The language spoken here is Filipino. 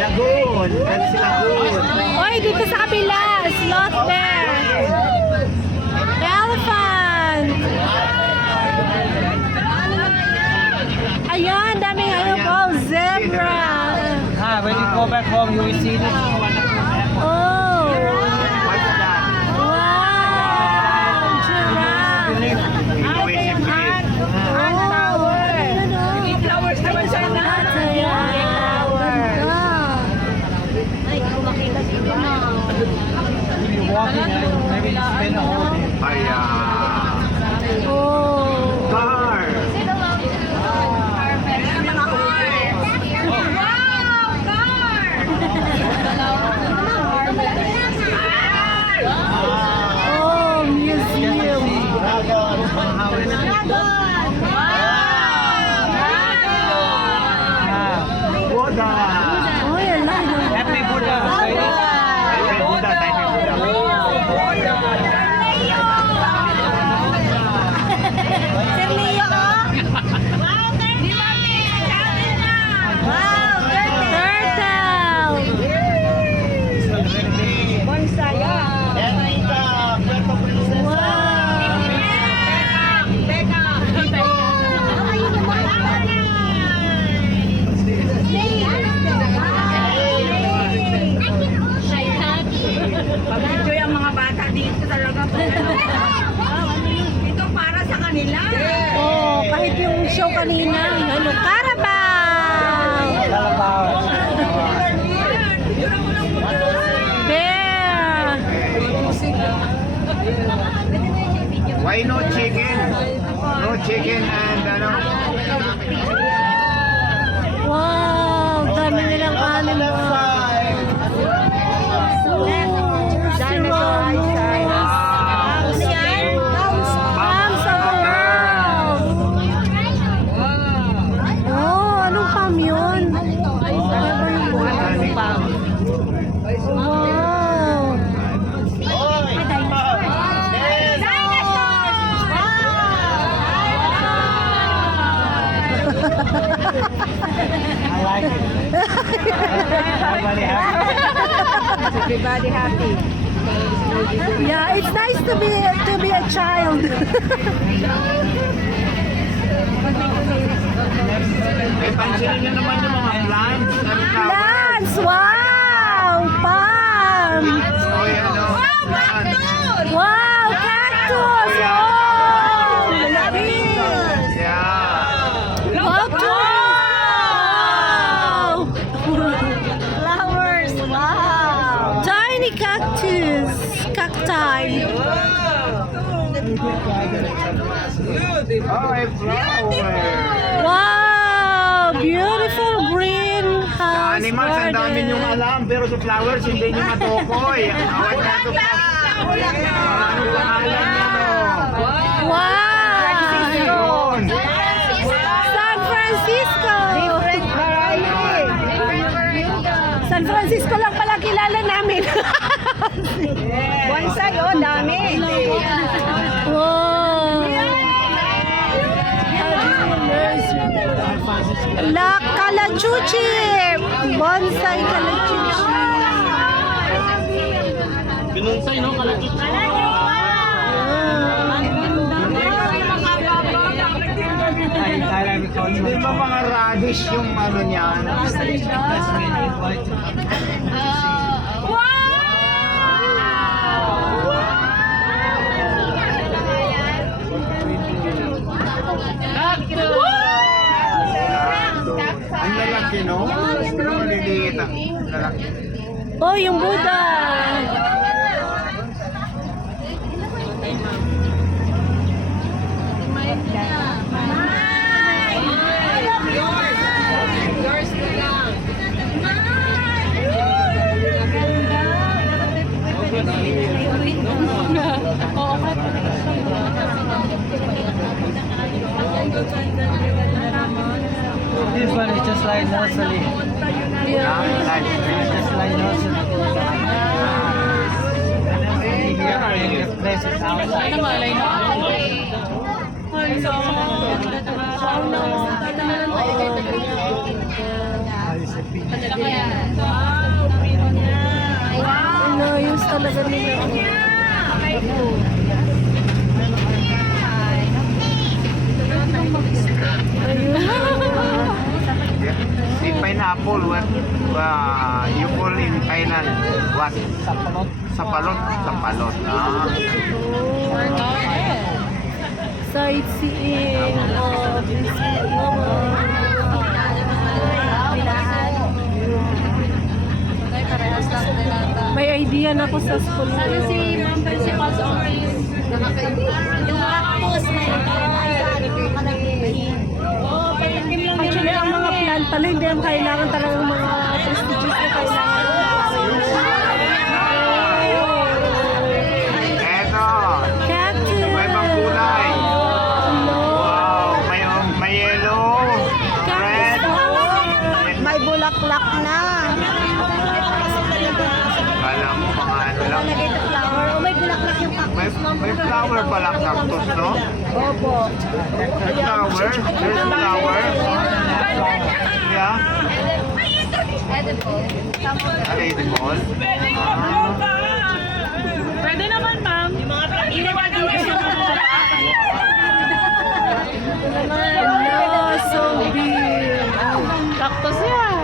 Lagoon. That's Lagoon. Oy, dito sa kabila, sloth bear. Elephant. Ayan, daming ano po, zebra. When you go back home, you will see this. Oh. What's that? Wow, giraffe. Invasive breed. Flowers naman siya na. When you walking, maybe you spend a whole day. Ayan. Oh. Car. Oh, museum. Buddha. Oh, yan lang. Happy Buddha. Taipei Buddha. Taipei Buddha. Turtle. Pag-enjoy ang mga bata dito talaga. Ito para sa kanila. Oh, kahit yung show kanina, ano, Carabao. Bear. Why no chicken? No chicken and ano? Wow, dami nilang animal. Palms of the world. Oh, anong palm yun? Wow. I like it. Everybody happy. Everybody happy. Yeah, it's nice to be a child. Eh, pansinin nyo naman yung mga plants and flowers. Plants! Wow! Palm! Oh, yan o. Wow! Cactus! Oh! Yeah. Wow! Flowers. Wow. Tiny cactus! Cacti! Oh, a flower. Wow! Beautiful greenhouse Animals, ang dami nyong garden. alam, pero sa flowers, hindi nyo matukoy. Awat na ito pa. Ano pangalan nyo? Wow! Yun. San Francisco! San Francisco lang pala kilala namin. Bonsai, oh, dami. Wow! La Calachuchi! Bonsai Calachuchi! Pinunsay, no? Kalakit. Thailand, we call Hindi it. ba mga radish yung ano niyan? Ang lalaki, no? Pero maliliit ang lalaki. Oh, yung Buddha! This one is just like nursery. Yeah, nice. Just like nursery. Here, and the place is outside. Inayos talaga nila. Si pineapple, what you call in Thailand? What? Sapalot. Sapalot? Sapalot. Ah. Sightseeing. May idea na ako sa school. Sana si Ma'am Principal sa office. Yung cactus na yun. Oo, palitim lang Actually, ang mga plant pala, hindi ang kailangan talagang mga prestigious na kailangan. Eto. Cactus! May ibang kulay. Wow. May yellow. Red. May bulaklak na. Kala mo mga ano lang. Lagay na flower. O may bulaklak yung cactus. May flower pala cactus, no? Opo. May flower? There's flower? Yeah? Edible. Edible? Pwede naman, ma'am. Hello, so big. Cactus yan.